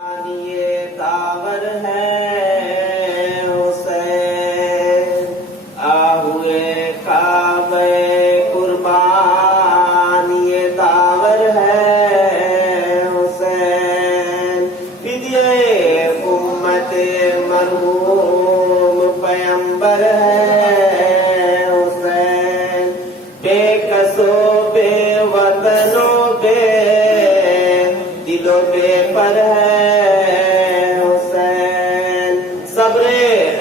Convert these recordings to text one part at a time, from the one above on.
یہ داور ہے حسین آہوئے کعبہ قربان، یہ داور ہے حسین فدیہ امت مرحوم پیمبر ہے حسین، بے کسو بے وطنوں بے دلوں بے پر ہے صبر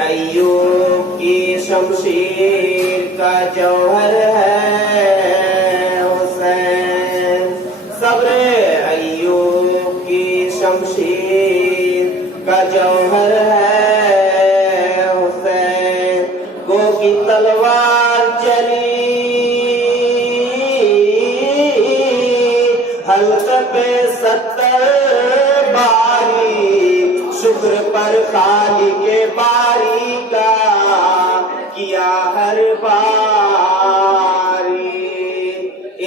ایوب کی شمشیر کا جوہر ہے حسین، صبر ایوب کی شمشیر کا جوہر ہے حسین، گو کی تلوار چلی حلق پہ 70 باری، شکر پر خالق باری کا کیا ہر باری،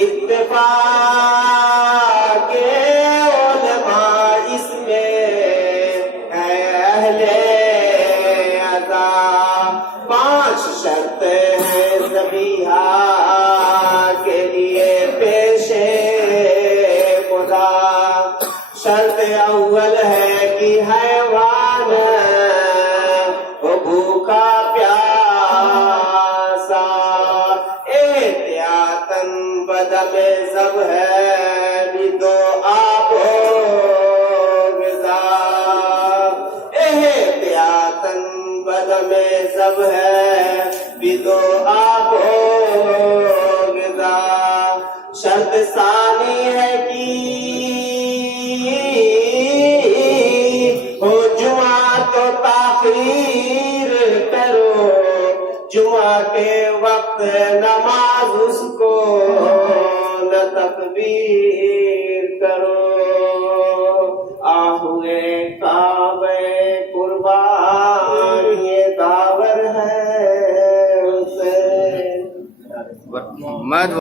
اتفاق علماء اس میں ہے اہل عطا، 5 شرطیں ہیں ذبیحہ کے لیے پیش خدا، شرط اول ہے کہ حیوان ہو بھوکا پیاسا، احتیاطاً بدم ذبح بھی دو آب و غذا، احتیاطاً بدم ذبح بھی دو آب و غذا، شرط ثانی ہے کہ ہو جمعہ تو تاخیر کرو، جمعہ کے وقت نماز اس کو نہ تکبیر کرو، آہوئے کعبہ قربان یہ داور ہے حسین۔